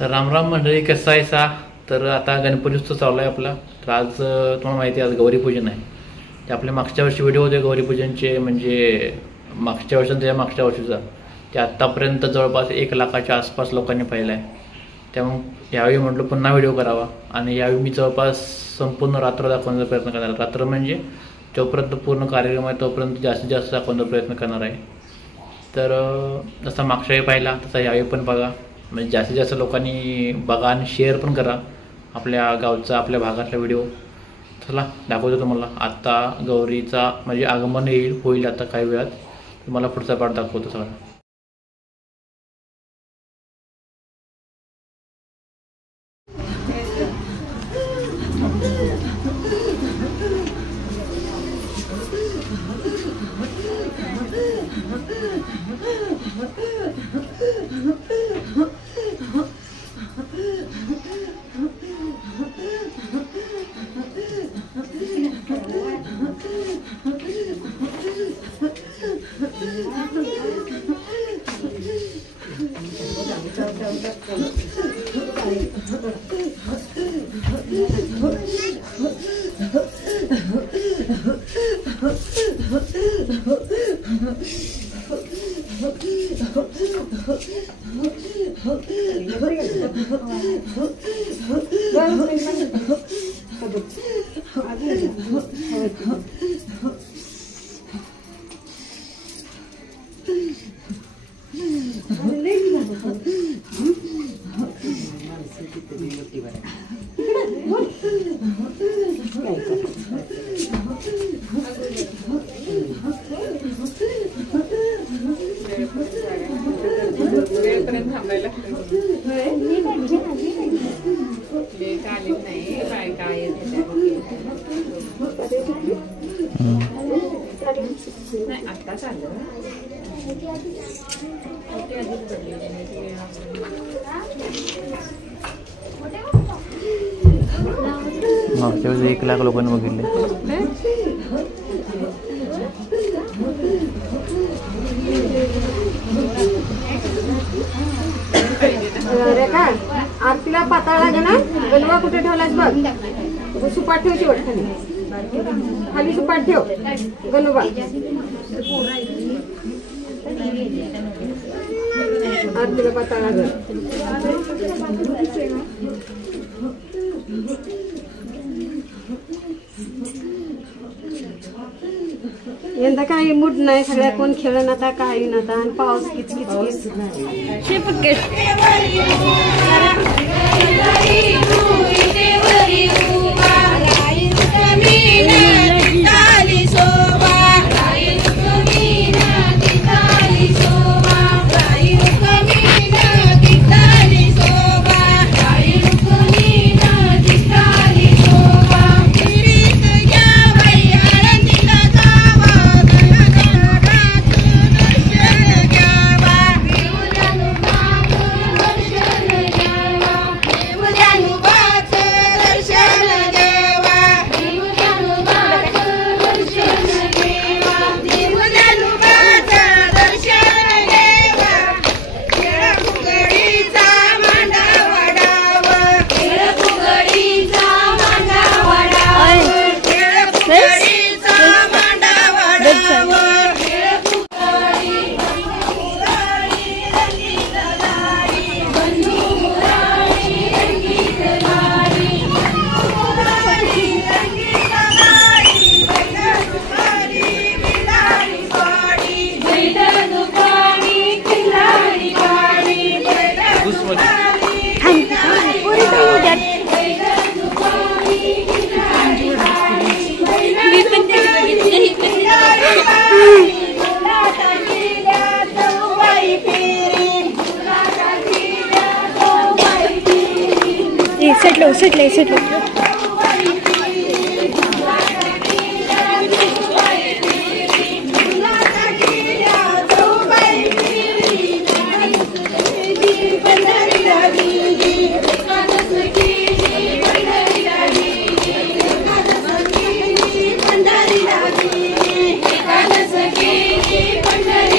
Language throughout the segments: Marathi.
तर रामराम मंडळी, कसा आहे सा? तर आता गणपती उत्सव चालू आहे आपला. तर आज तुम्हाला माहिती आहे आज गौरीपूजन आहे. ते आपल्या मागच्या वर्षी व्हिडिओ होते गौरीपूजनचे, म्हणजे मागच्या वर्षी त्याच्या मागच्या वर्षीचा, ते आत्तापर्यंत जवळपास 1 लाखाच्या आसपास लोकांनी पाहिलं आहे. त्यामुळे यावेळी म्हटलं पुन्हा व्हिडिओ करावा, आणि यावेळी मी जवळपास संपूर्ण रात्र दाखवण्याचा प्रयत्न करणार. रात्र म्हणजे जोपर्यंत पूर्ण कार्यक्रम आहे तोपर्यंत जास्तीत जास्त दाखवण्याचा प्रयत्न करणार आहे. तर जसा मागच्या वेळी पाहिला तसा यावेळी पण बघा, म्हणजे जास्तीत जास्त लोकांनी बघा आणि शेअर पण करा आपल्या गावचा, आपल्या भागातला व्हिडिओ. चला दाखवतो तुम्हाला. आत्ता गौरीचा म्हणजे आगमन होईल आता काही वेळात. तुम्हाला पुढचा पाठ दाखवतो सगळा. मागच्या वेळेस 1 लाख लोकांनी बघितले. आरतीला पाताळ लागे ना. गणवा कुठे ठेवलास बघ. सुपाट ठेव, शेवट खाली सुपाट ठेव. गणवा आरतीला पाताळ लाग. यंदा काही मूड नाही. सगळ्या कोण खेळण आता काही नव्हता, आणि पाऊस किचकिच सेटलो पंढरी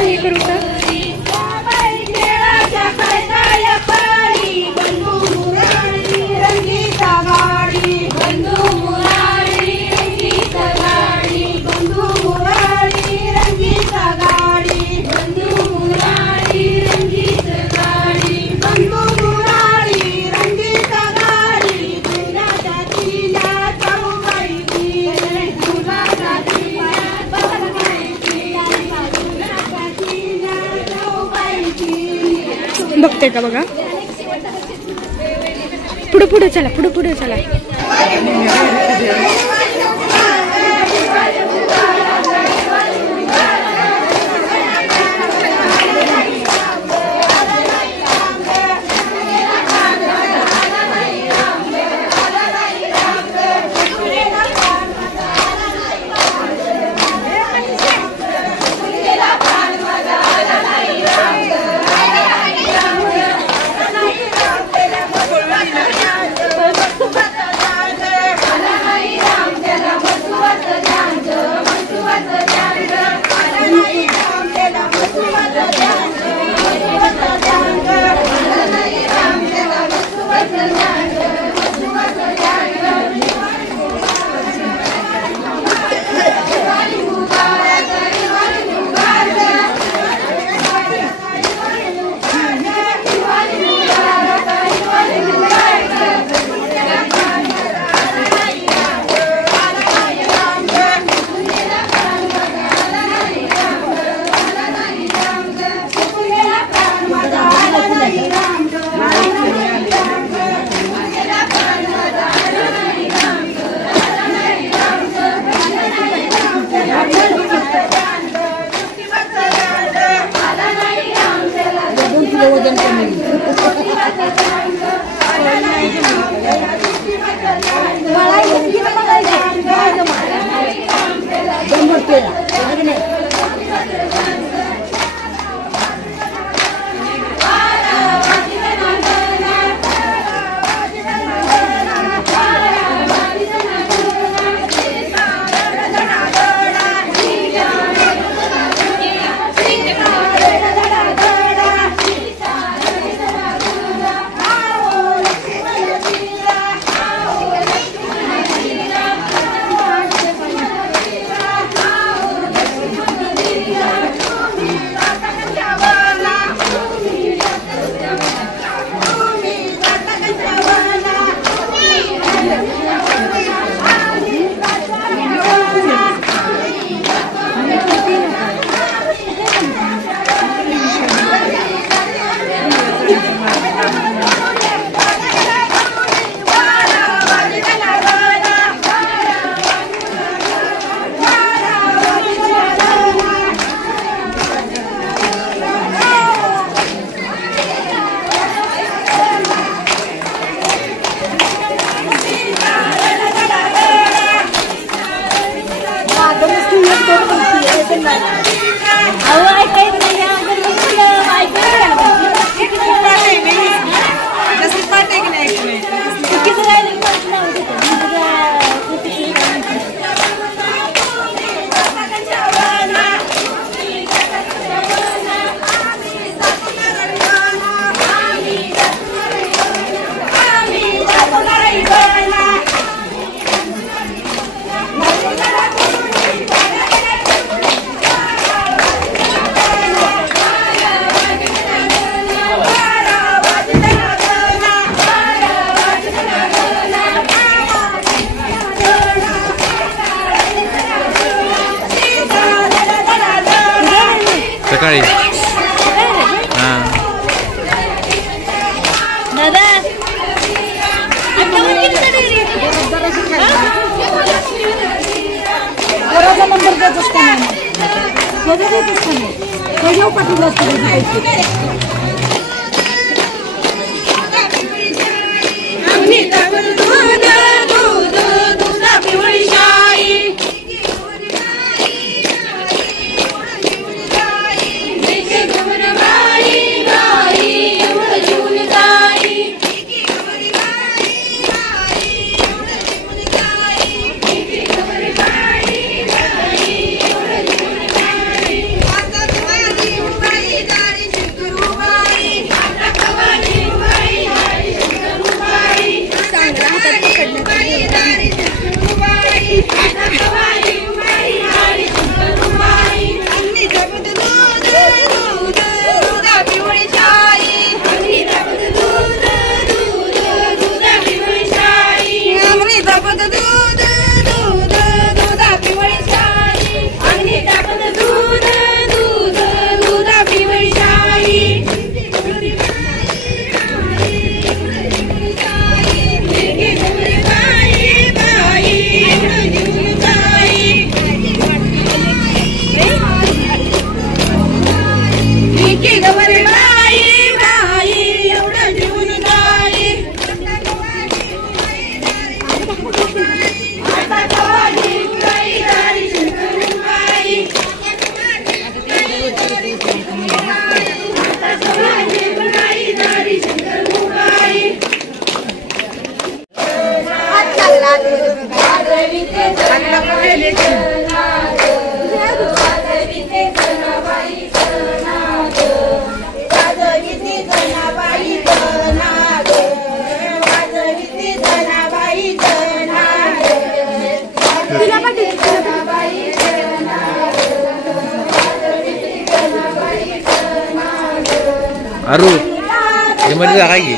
हे करू का? बघते का बघा. पुढे पुढे चला, पुढे पुढे चला. सकाळी अरू हे मध्ये जागा की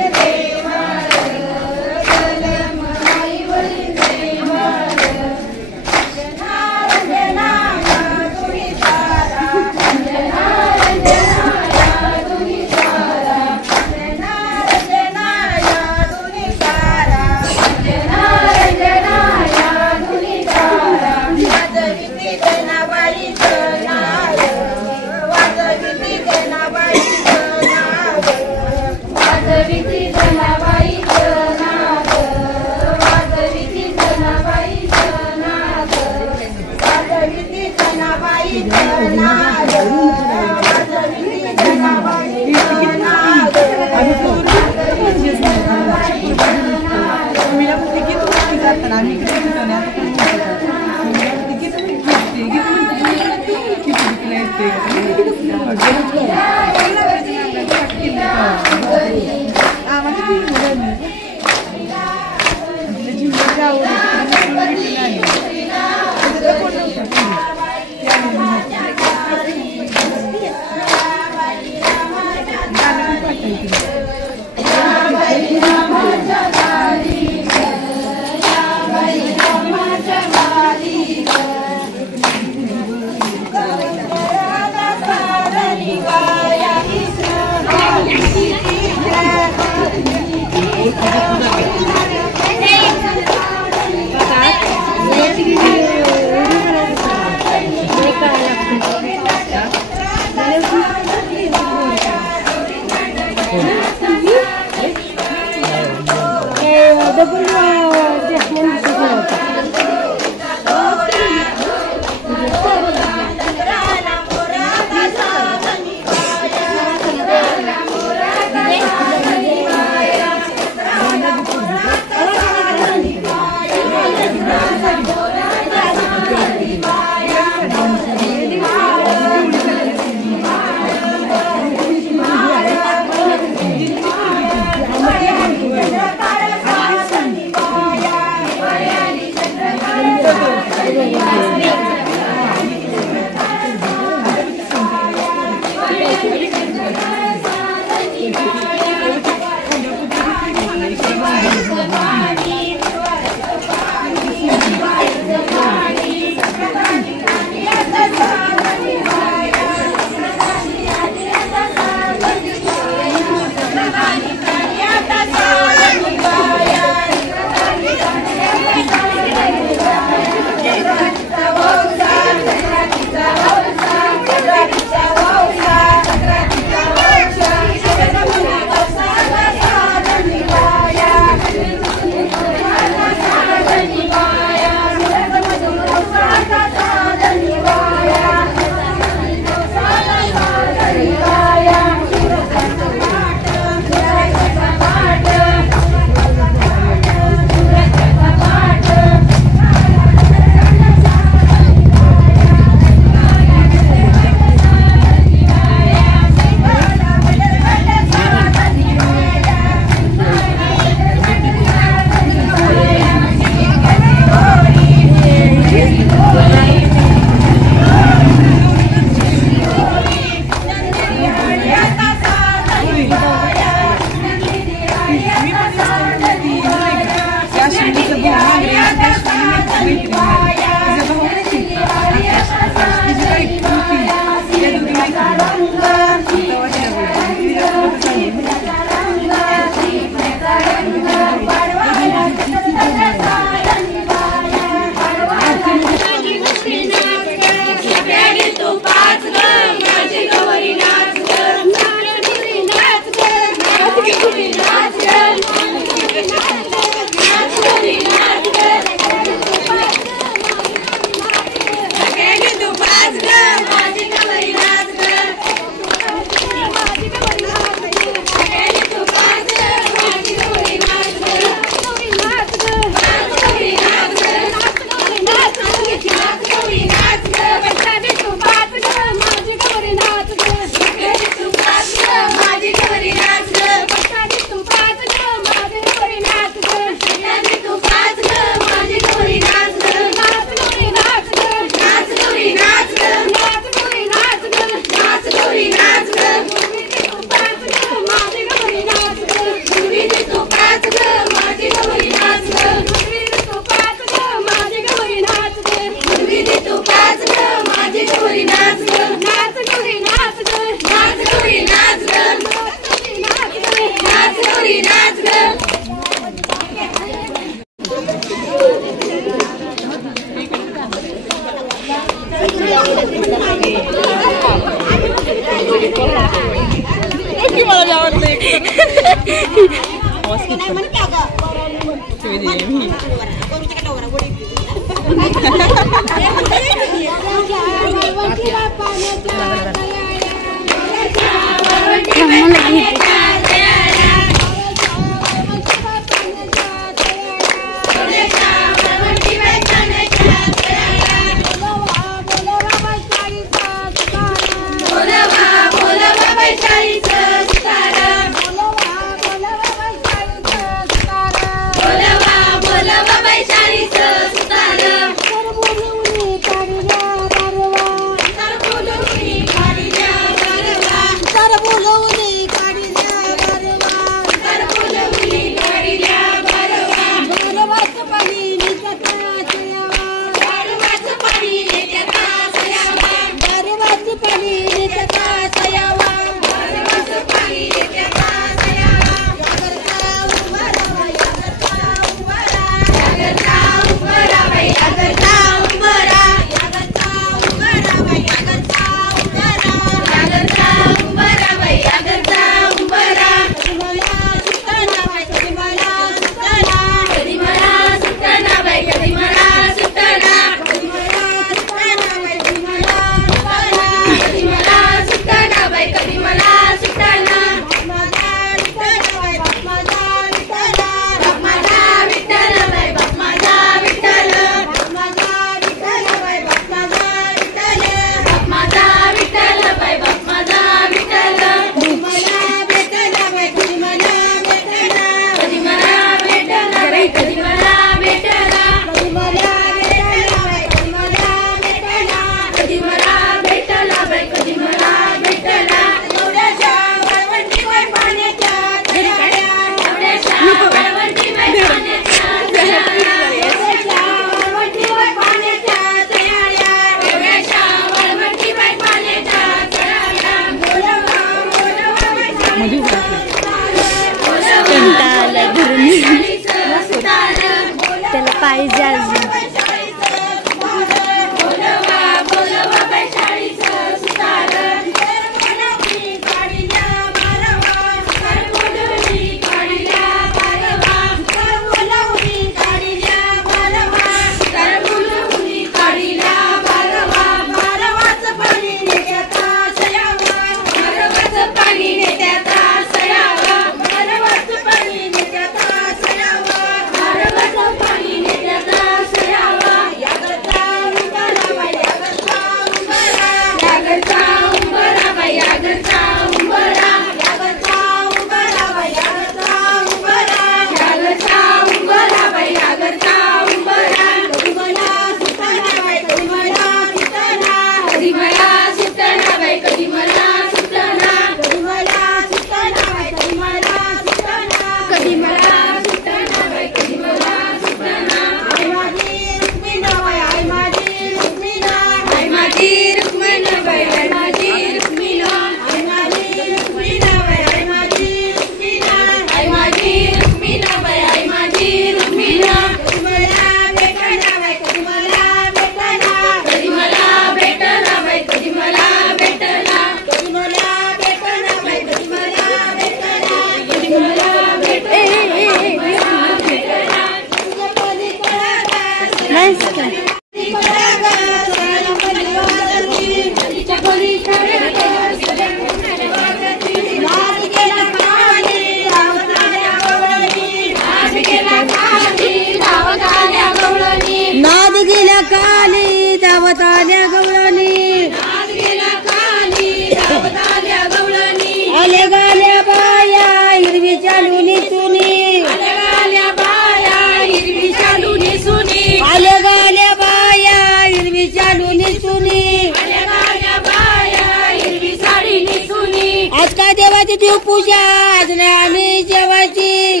पूजा आज नाही आम्ही जेवायची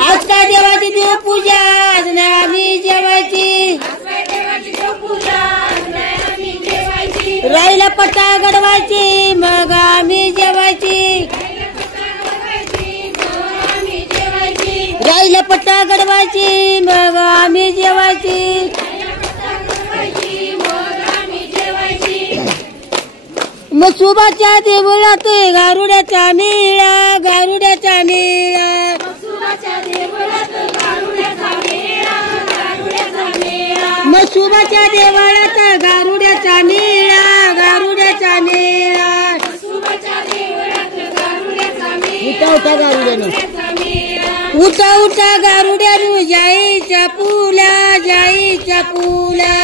आज काय देवाची देवपूजा आज नाही आम्ही जेवायची राईला पट्टा गडवायची मग आम्ही जेवायची राईला पट्टा गडवायची मग आम्ही जेवायची मसुबाच्या देवळात गारुड्याचा मेळा गारुड्याचा मेळा मसुबाच्या देवळात गारुड्याचा मेळा गारुड्याचा मेळा उठा उठा गारुड्यानं उठा उठा गारुड्यानं जाईच्या पुला जाईच्या पुला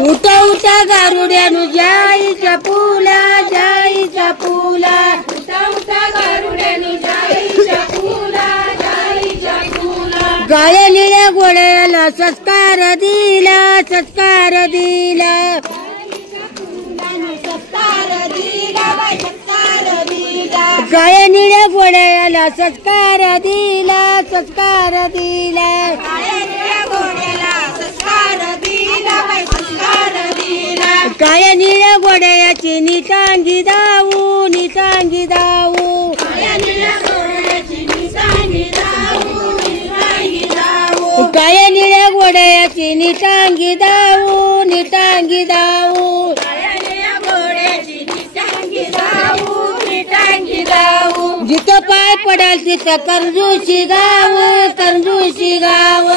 उठा उठा गारुड्यानं जाईच्या पुला जाईच्या पुला गाया निळ्या घोड्याला संस्कार दिला संस्कार दिला गाया निळ्या घोड्याला संस्कार दिला संस्कार दिला गाया निळ्या घोड्याची निटांगी दाऊ निटांगी दाऊ गाया निळ्या घोड्याची निटांगी दाऊ निटांगी दाऊ जिथं पाय पडाल तिथं कंजूशी गाव कंजूशी गाव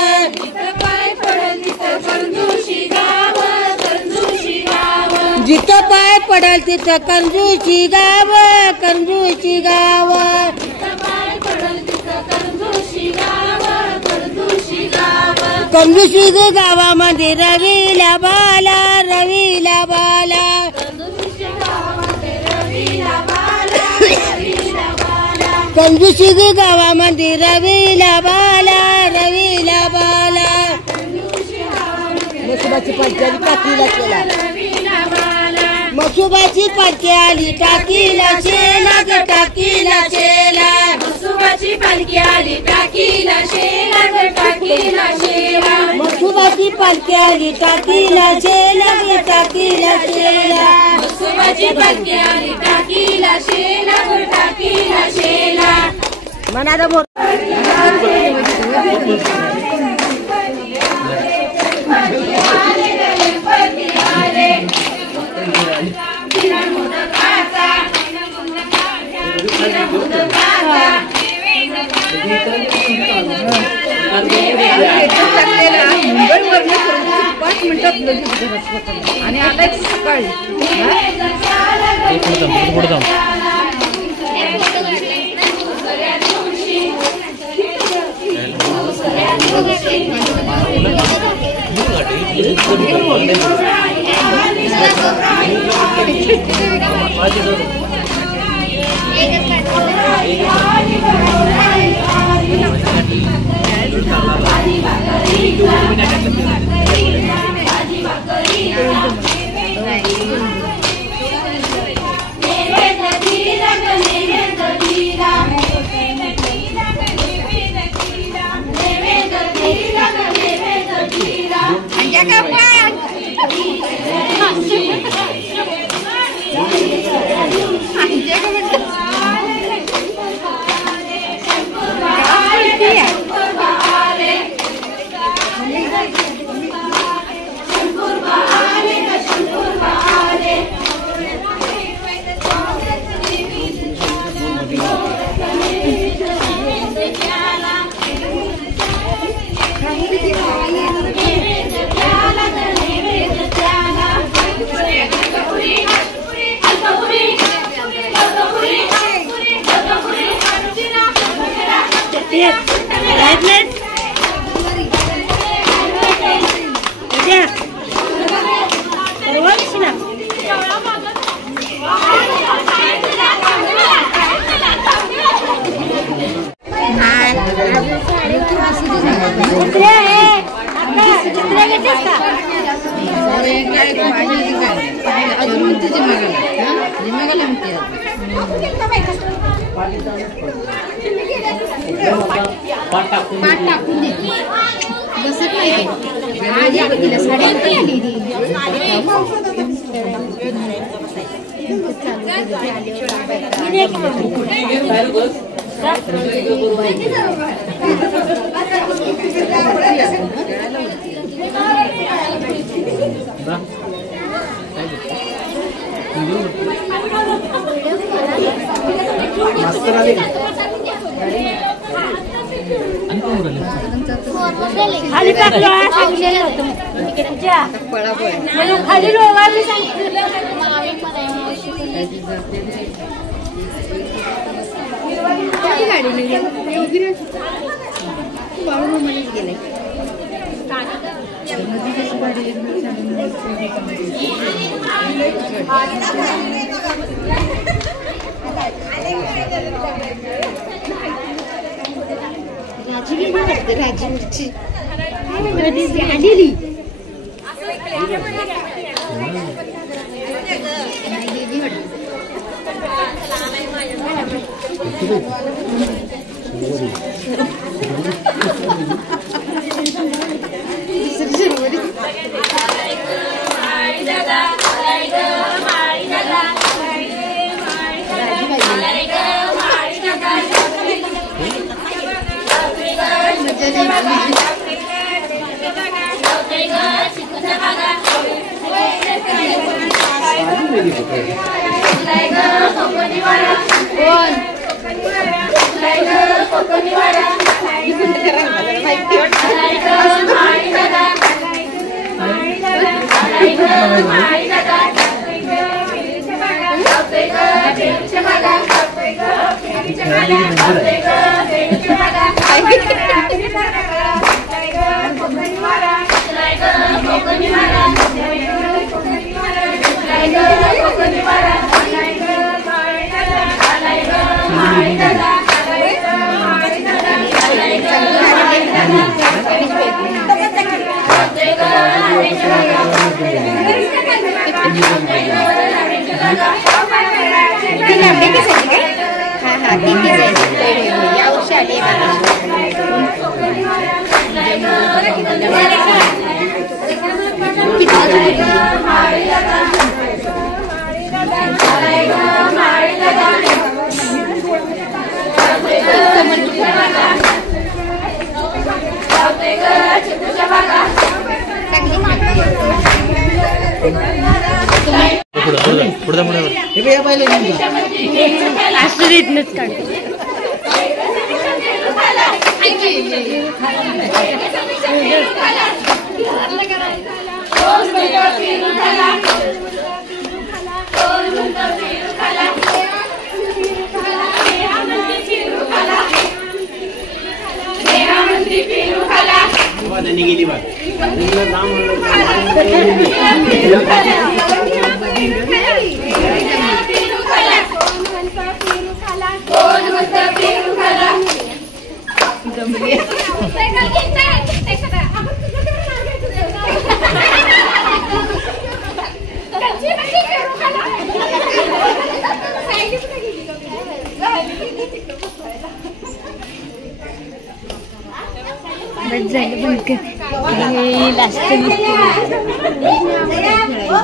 जिथं पाय पडाल तिथं कंजूशी गाव कंजूशी गाव कंजूशी गावामध्ये रवीला बाला रवीला बाला कंजूशी गावामध्ये रवीला बाला रवीला बाला मसुबाची पालखी टाकीला केला मसुबाची पालखी आली टाकीला शेला ग टाकीला शेला मसुबाची पालखी आली टाकीला शेला ग टाकीला शेला मसुबाची पालखी आली टाकीला शेला ग टाकीला शेला मसुबाची पालखी आली टाकीला शेला ग टाकीला शेला मनाला बोल आणि आता सकाळी अजून म्हणते जिम्मेगाला म्हणते पाठ टाकून देते बसत नाही तिला साडी खाली टाकलं खाली राजी मिरची आलेली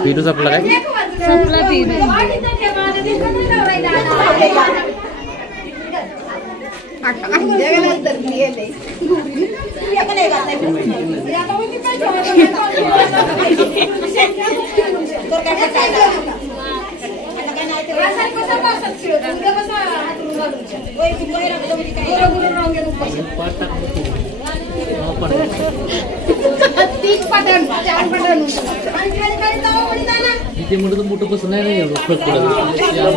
पेरू संपला काय? संपला पेरू. इथे मोठं मोठं कसं नाही एवढं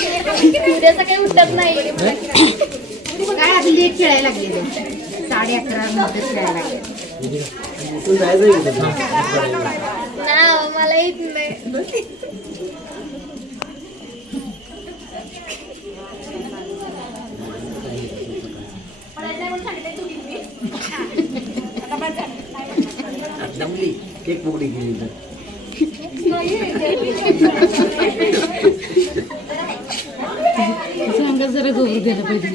उद्याचं काही उठत नाही. काय आज लेट खेळायला लागले 11:30 नंतर खेळायला लागले. ना मला येत नाही. केक पुकडी गेली जरा गोबर द्यायला पाहिजे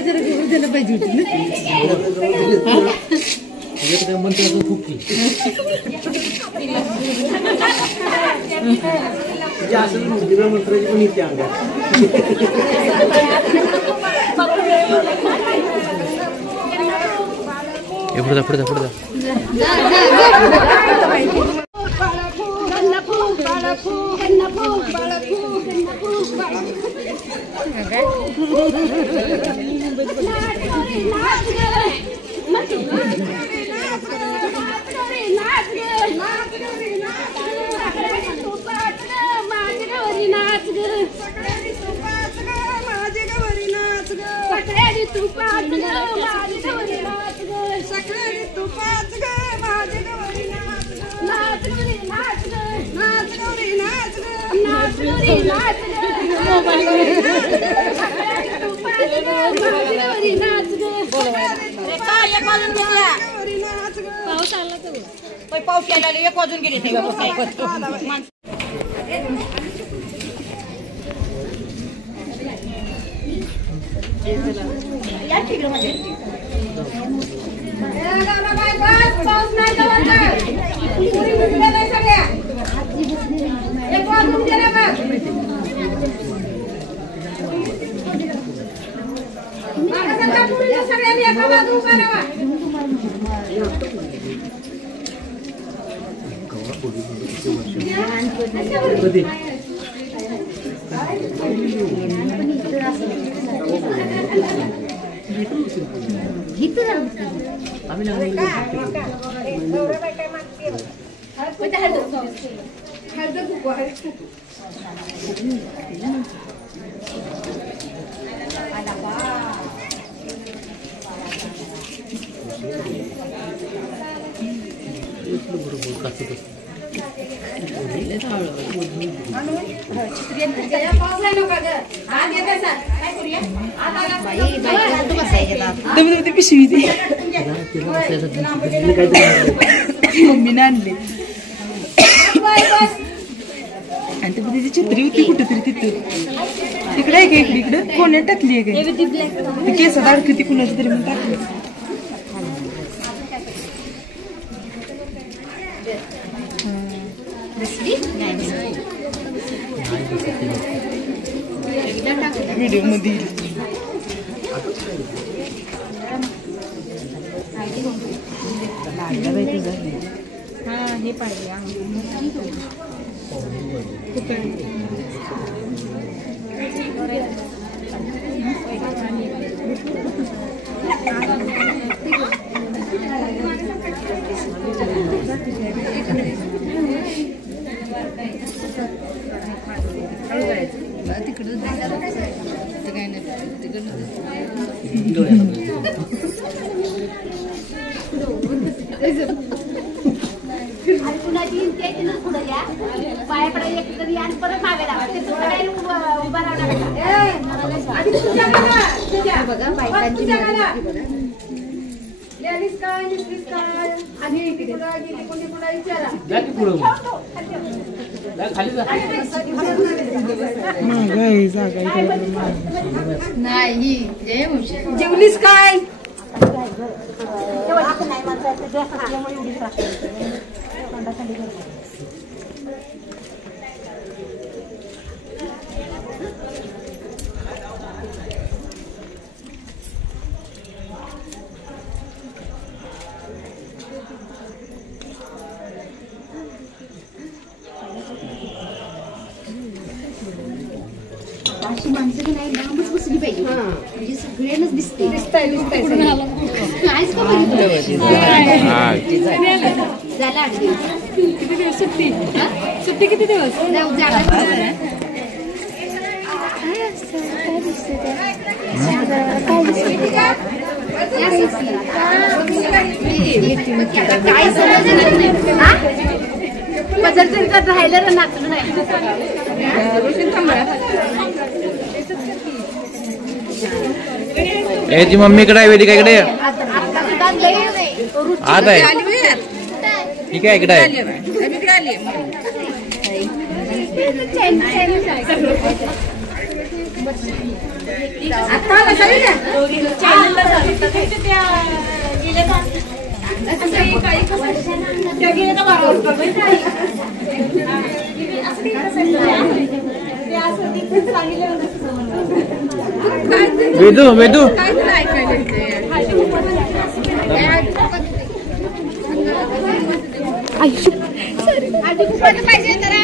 जरा गोबर द्यायला पाहिजे होती म्हणते फुकली असेल मंत्राची पण येते अंगात. पुढे जा. पाऊस यायला एक वाजून गेले पिशवी मम्मीने आणले आणि तिची छत्री होती कुठेतरी तिथं तिकडे आहे का इकडे कोण्यात टाकली आहे का केस अडकली ती कुणाची तरी म्हणून टाकली व्हिडिओ मध्ये हे पाहिजे तिकडं काय नाही पाया पडायला तरी आणि परत मागे लावा उभा बघा बायकांची नाही जेवलीस काय अशी माणसं की नाही लांबच बसली पाहिजे म्हणजे सगळ्यांनाच दिसते काहीच का बघितलं झाला किती दिवस सुट्टी? सुट्टी किती दिवस? राहिलं नाचलं नाही. ती मम्मी इकडे आहे, वेदिका इकडे आत आहे. ठीक आहे, इकडे आहे. वेदू वेदू पाहिजे जरा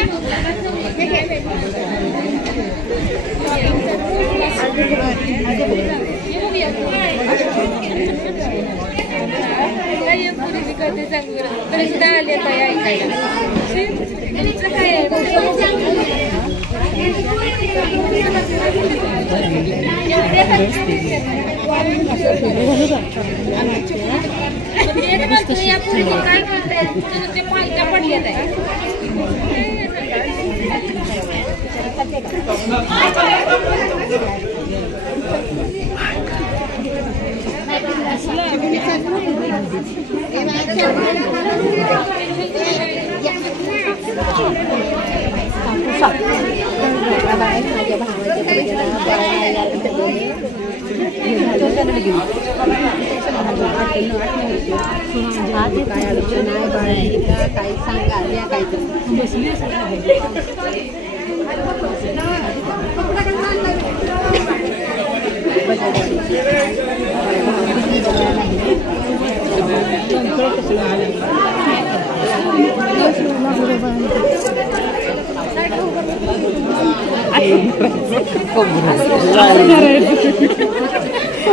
काही सांगा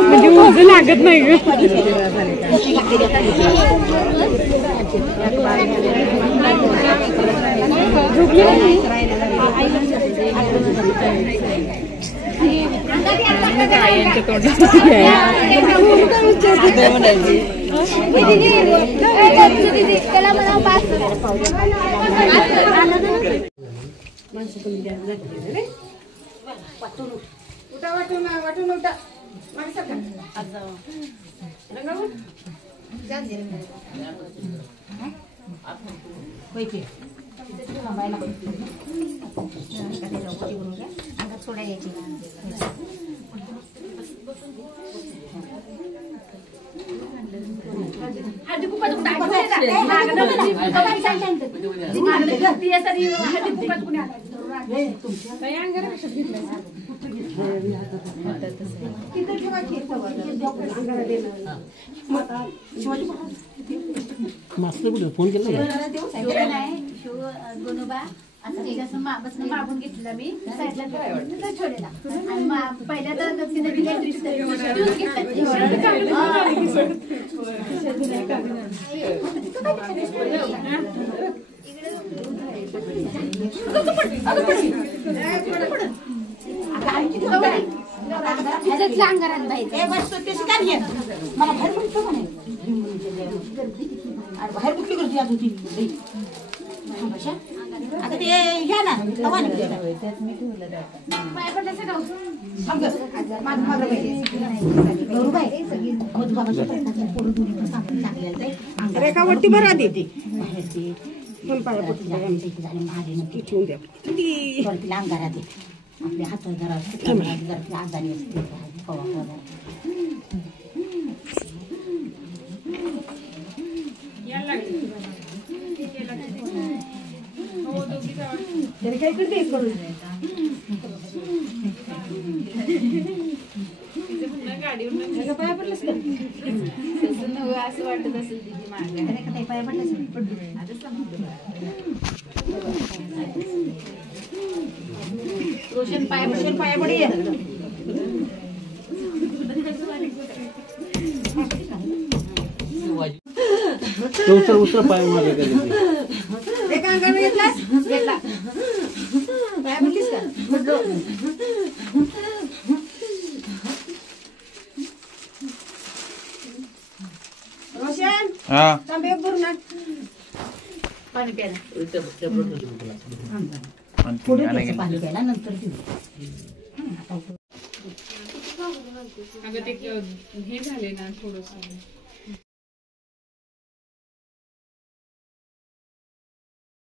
म्हणजे माझं लागत नाही ग. फोन केला मागून घेतला मी साईडला छोडेला आणि पहिल्या तर तिने दिल्या अंगारात बाहेर मला बाहेर कुठलं म्हणे बाहेर कुठली गर्दी आज होती आता ते घ्या ना रेखावरती भरा देते अंगारात आपल्या हात जरा आजारी असते तरी काही करते करून पाया पडलंस का असं वाटत असेल तिची मागे पाया पडलंस रोशन पाया पडी उसरा पाय मागे काय बघितलास घेतला काय म्हणलीस का म्हटलो रोशन हा तांबे भरून आण. पाणी प्यायला पुढे द्यायचं पाणी प्यायला नंतर देऊ. अगं ते हे झाले ना थोडस